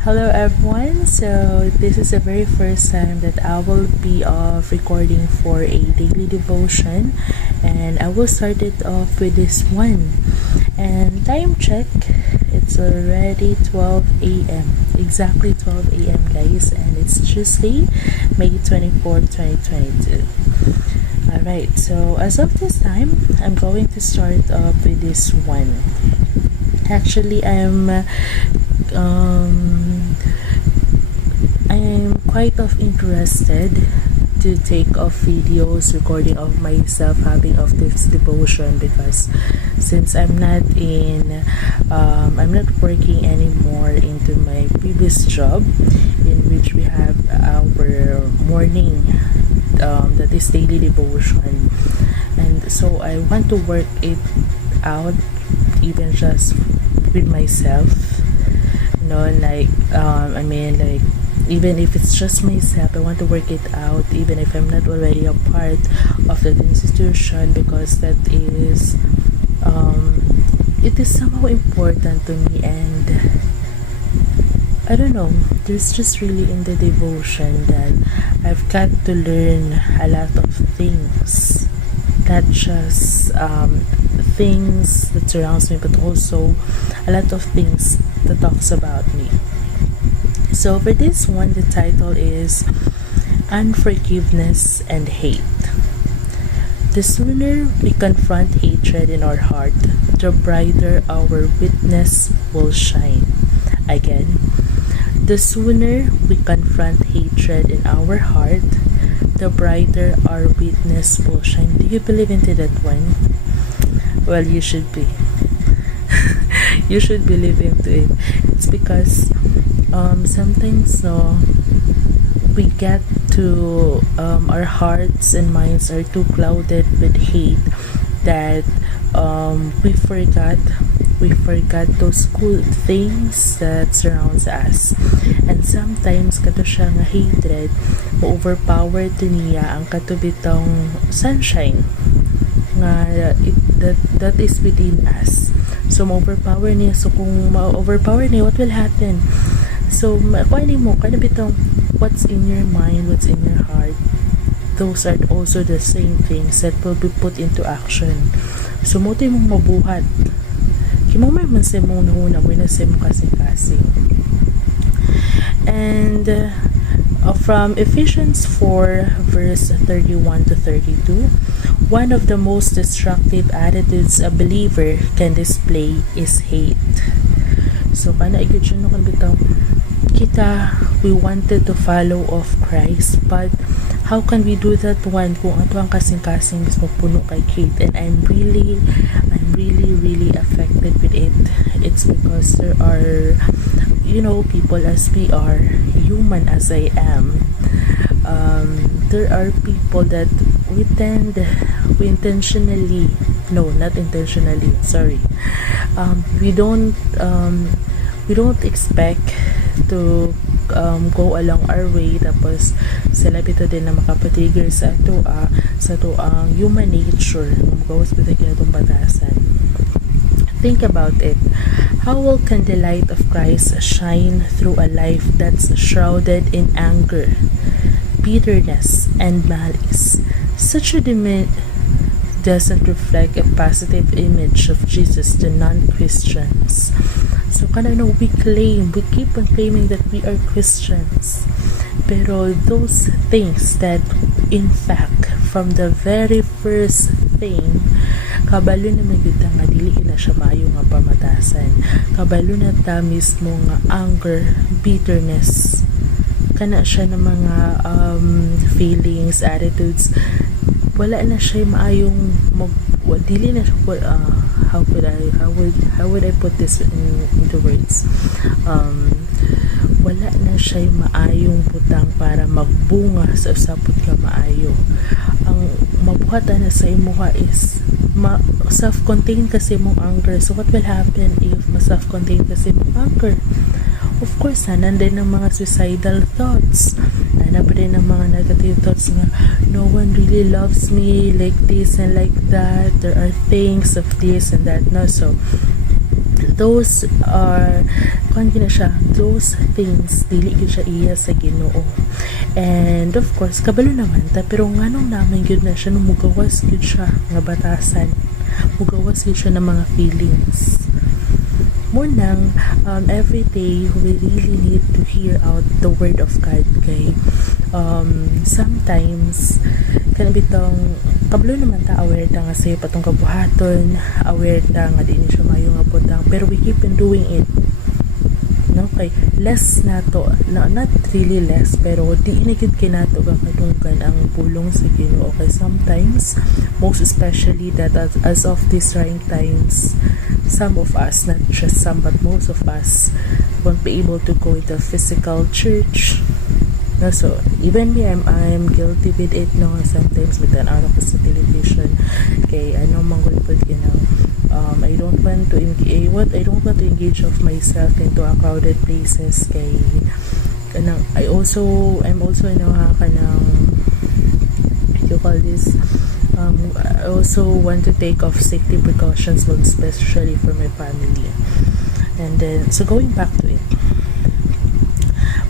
Hello everyone. So this is the very first time that I will be recording for a daily devotion, and I will start it off with this one. And time check, it's already 12 a.m. Exactly 12 a.m. guys, and it's Tuesday, May 24th, 2022. Alright, so as of this time, I'm going to start off with this one. Actually, I'm quite interested to take off videos recording of myself having of this devotion, because since I'm not working anymore into my previous job, in which we have our morning that is daily devotion, and so I want to work it out even just with myself, like even if it's just myself, I want to work it out even if I'm not already a part of that institution, because that is it is somehow important to me. And I don't know, there's just really in the devotion that I've got to learn a lot of things, not just things that surrounds me, but also a lot of things that talks about me. So for this one, the title is Unforgiveness and Hate. The sooner we confront hatred in our heart, the brighter our witness will shine. Again, the sooner we confront hatred in our heart, the brighter our witness will shine. Do you believe into that one? Well, you should be. You should believe into it. It's because sometimes we get to our hearts and minds are too clouded with hate that we forgot those good things that surrounds us. And sometimes kato siya nga hatred overpower to niya ang katubitong sunshine nga that is within us. So ma-overpower niya. So kung ma-overpower niya, what will happen? So bitong what's in your mind, what's in your heart, those are also the same things that will be put into action. So mo mong mabuhat kimo man sa mong nahuna mo na sa mong kasing-kasing. And from Ephesians 4 verse 31 to 32, one of the most destructive attitudes a believer can display is hate. So kana igud siya no bitaw kita, we wanted to follow of Christ, but how can we do that one kung ato ang kasing-kasing mismo puno kay hate? And I'm really affected with it. It's because there are people, as we are human as I am, there are people that we intentionally, no, not intentionally, sorry, we don't expect to go along our way, tapos sila bito din na makapatrigger sa ato ang human nature goes with the kinatong batasan. Think about it. How can the light of Christ shine through a life that's shrouded in anger, bitterness, and malice? Such a doesn't reflect a positive image of Jesus to non-Christians. So we keep on claiming that we are Christians, pero those things that in fact from the very first thing, kabalo na magita nga dili na siya maayo nga pamatasan, kabalo na ta mismo nga anger, bitterness, kana siya ng mga feelings, attitudes, wala na siya maayong dili na siya how would I put this into words? Wala na siya maayong butang para magbunga sa usapot ka maayo. Ang mabuhatan na sa imuha is self-contained kasi mong anger. So what will happen if self-contained kasi mong anger? Of course, nandun ng mga suicidal thoughts. Nanap rin ng mga negative thoughts nga, no one really loves me like this and like that. There are things of this and that. No, so those are those things dili gyud siya iya sa Ginoo. And of course kabalo naman ta, pero nganong naman gyud na siya, nung mugawas gyud siya nga batasan, mugawas gyud siya ng mga feelings. More nang every day we really need to hear out the word of God kay sometimes kana bitong kabalo naman ta, aware ta nga say patong kabuhaton, aware ta nga di ni siya mayo nga butang, pero we keep on doing it, no? Kay less nato, not really less, pero di inigid kinato ka kadunggan ang pulong sa Ginoo. Kay sometimes, most especially that as of these trying times, some of us, not just some but most of us, won't be able to go into physical church. No, so even me, I'm guilty with it, no. Sometimes bitan ako sa television kay ano manggod pud kinang I don't want to engage of myself into a crowded places kay kanang I'm also kanang you call this I also want to take off safety precautions, especially for my family. And then so going back to it,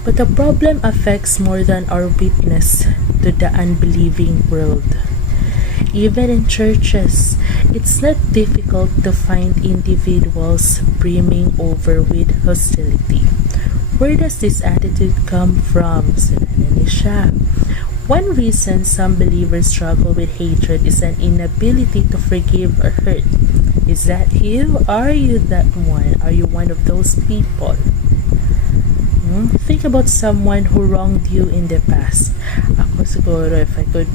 but the problem affects more than our witness to the unbelieving world. Even in churches, it's not difficult to find individuals brimming over with hostility. Where does this attitude come from? One reason some believers struggle with hatred is an inability to forgive or hurt. Is that you? Are you that one? Are you one of those people? Think about someone who wronged you in the past. Ako siguro, if I could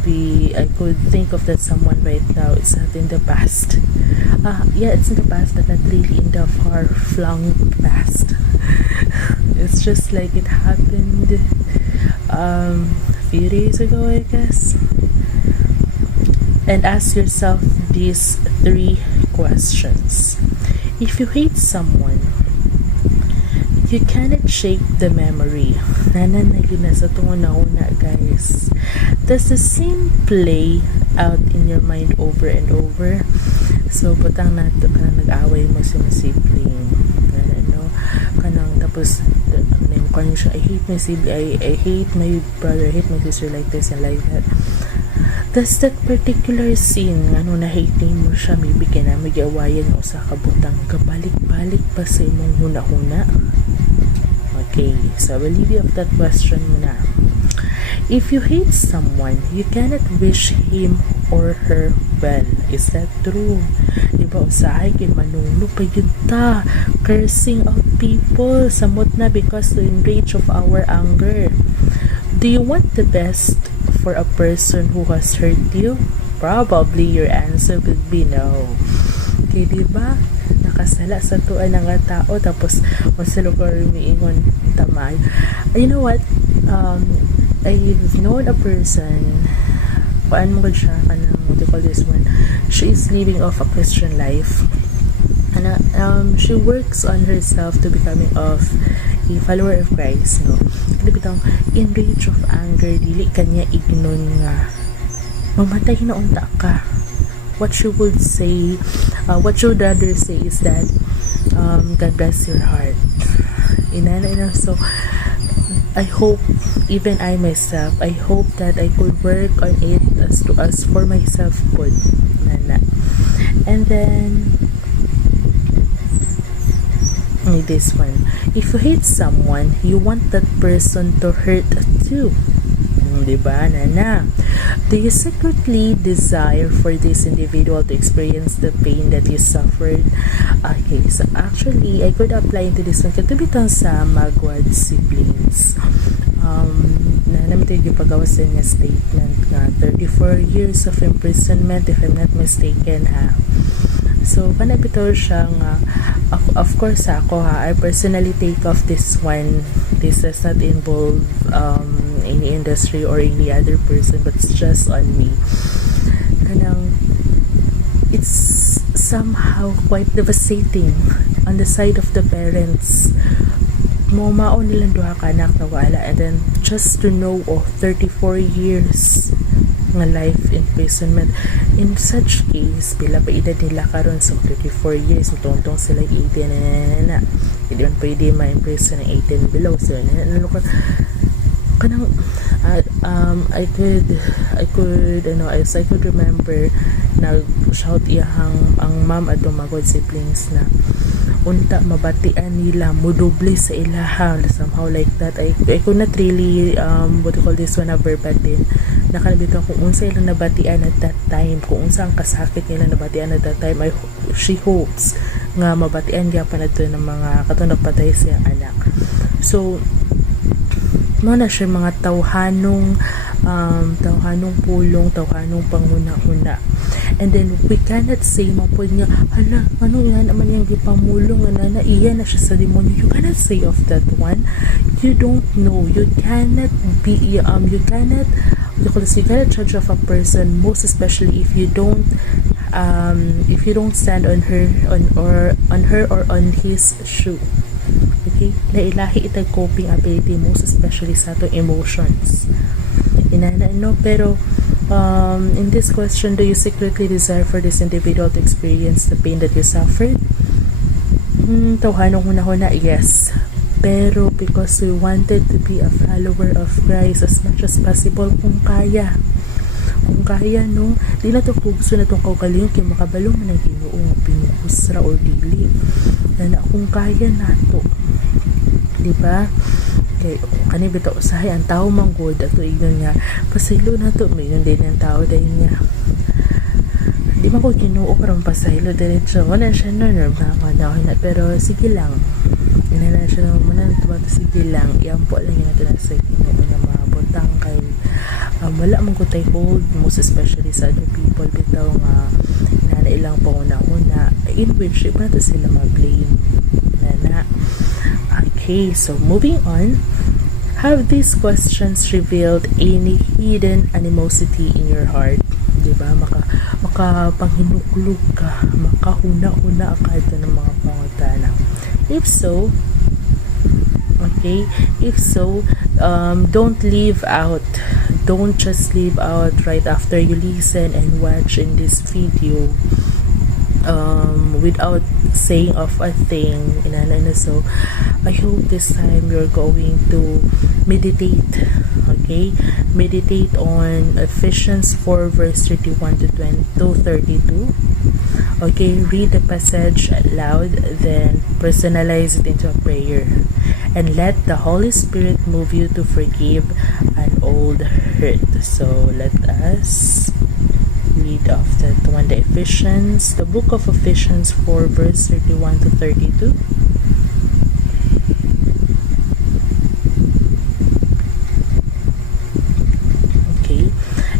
think of that someone right now. It's not in the past. Yeah, it's in the past, but not really in the far-flung past. It's just like it happened a few days ago, I guess. And ask yourself these 3 questions. If you hate someone, you cannot shake the memory. Nanan na yun na sa tunguna, guys. Does the same play out in your mind over and over? So, butang nato ka nag-away mo si masibling. No? Kanang tapos, kung siya, I hate my sibling, I hate my brother, I hate my sister like this and like that. Does that particular scene, na-hate mo siya, maybe ka na mag-awayan mo sa kabutang, kabalik-balik pa sa imong huna-huna? Okay, so I will leave you up that question muna. If you hate someone, you cannot wish him or her well. Is that true? Diba, usahay kay manuno pa yun ta. Cursing out people, samot na because the enrage of our anger. Do you want the best for a person who has hurt you? Probably your answer would be no. Okay, diba? Nakasala sa tuan ng tao tapos sa lugar umiingon tamay. You know what? I've known a person, paan mo siya kanang what do you call this one? She is living off a Christian life. And she works on herself to becoming of a follower of Christ, no. Bitang in rage of anger dili kanya ignon nga mamatay na unta ka. What she would say, what she would rather say is that God bless your heart. So I hope, even I myself, I hope that I could work on it as for myself good. And then this one, if you hate someone, you want that person to hurt too. Diba, nana? Do you secretly desire for this individual to experience the pain that you suffered? Okay, so actually, I could apply into this one. Katubitang sa magwad siblings. Namin ito yung pagawas niya statement nga 34 years of imprisonment, if I'm not mistaken, ha. So, panabito siya nga, of course ako, I personally take off this one. This does not involve any industry or any other person, but it's just on me. Kanang, it's somehow quite devastating on the side of the parents. Mao nilang duha ka anak na wala, and then just to know 34 years nga life imprisonment. In such case, pila pa edad nila karon, so 34 years, tungtong sila 18 na hindi man pwede ma-imprison ng 18 below. So kanang I could remember nag-shout iyahang ang mom at magod siblings na unta mabatian nila mudoble sa ilaha, somehow like that. I could not really what you call this one, verbatim nakalabito kung unsa ilang nabatian at that time, kung unsa ang kasakit nila nabatian at that time. She hopes nga mabatian gyapon adto ng mga katong nagpatay siyang anak. So mo na siya mga tawhanong pulong, tawhanong panghuna-huna. And then we cannot say mapod nga hala ano yan naman yung gipamulong na iya na siya sa demonyo. You cannot say of that one. You don't know. You cannot judge of a person, most especially if you don't stand on her or on his shoe. Okay, nailahi itag coping ability, most especially sa atong emotions. Inana no, pero in this question, do you secretly desire for this individual to experience the pain that you suffered? Tawhanong huna-huna, yes. Pero because we wanted to be a follower of Christ as much as possible, kung kaya no, di na to kugso na tong kaugalingon kay makabalo man ang Ginoo pinuhusra or dili na kung kaya nato, di ba? Kay kani bitaw usahay ang tao manggod ato ignon nga pasaylo nato mayon din ang tao dahil nga di man ko Ginoo karon pasaylo diretso wala siya no na pero sige lang inana siya naman sige lang iampo lang yun nato na sa Ginoo na mabutang kay wala man ko tay hold, most especially sa other people bitaw nga na ilang panguna-una in which iba na sila ma-blame na. Okay, so moving on. Have these questions revealed any hidden animosity in your heart? Diba? Makapanghinuklog ka, makahuna-huna ka ito ng mga pangutana. If so, don't leave out. Don't just leave out right after you listen and watch in this video without saying of a thing. So I hope this time you're going to meditate. Okay, meditate on Ephesians 4 verse 31 to 32. Okay, read the passage aloud, then personalize it into a prayer, and let the Holy Spirit move you to forgive an old hurt. So let us read of that one, the book of Ephesians 4 verse 31 to 32. Okay,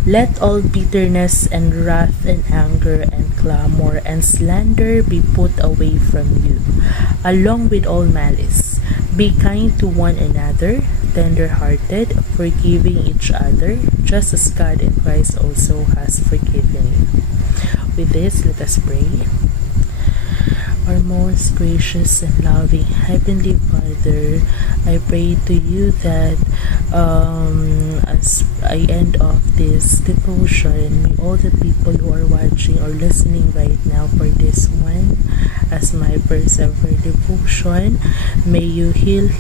let all bitterness and wrath and anger and clamor and slander be put away from you, along with all malice. Be kind to one another, tender-hearted, forgiving each other, just as God in Christ also has forgiven you. With this, let us pray. Our most gracious and loving Heavenly Father, I pray to you that as I end off this devotion, may all the people who are watching or listening right now for this one, as my first ever devotion, may you heal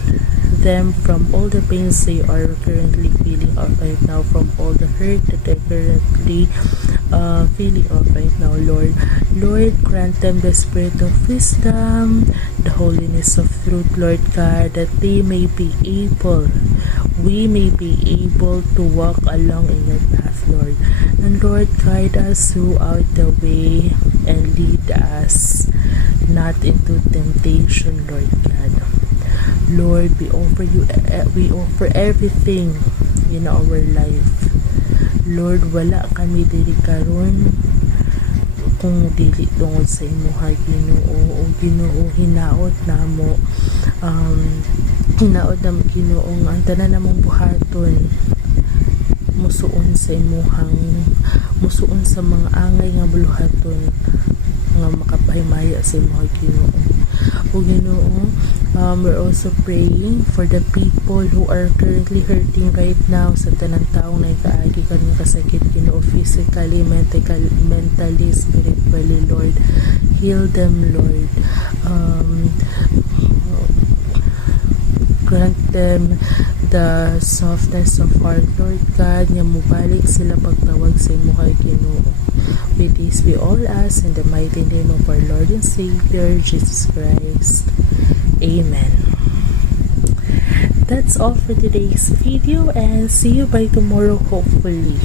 them from all the pains they are currently feeling of right now, from all the hurt that they're currently feeling of right now, Lord. Lord, grant them the spirit of wisdom, the holiness of truth, Lord God, that we may be able to walk along in your path, Lord. And Lord, guide us throughout the way and lead us not into temptation, Lord God. Lord, we offer everything in our life. Lord, wala kami dili karon kung dili tungod sa imuha, Ginoo. O Ginoo, hinaot namo Ginoo nga ang tanan namong buhaton musuon sa imuhang, musuon sa mga angay nga buluhaton, nga makapahimaya sa mga Ginoo. O Ginoo, we're also praying for the people who are currently hurting right now sa tanang taong nagkaagi kami kasakit, Ginoo, physically, mentally, spiritually, Lord. Heal them, Lord. Grant them the softness of heart, Lord God, nga mubalik sila pagtawag sa imo kay Ginoo. With this we all ask in the mighty name of our Lord and Savior, Jesus Christ. Amen. That's all for today's video, and see you by tomorrow. Hopefully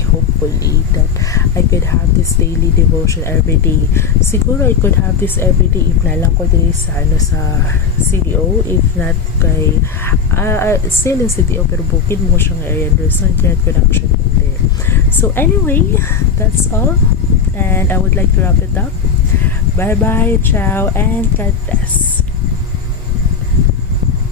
that I could have this daily devotion every day. Siguro I could have this every day if na lang ko dili sa CDO, if not kay still in CDO pero bukid mo siyang area, there's no internet connection in there. So anyway, that's all, and I would like to wrap it up. Bye bye, ciao, and God bless.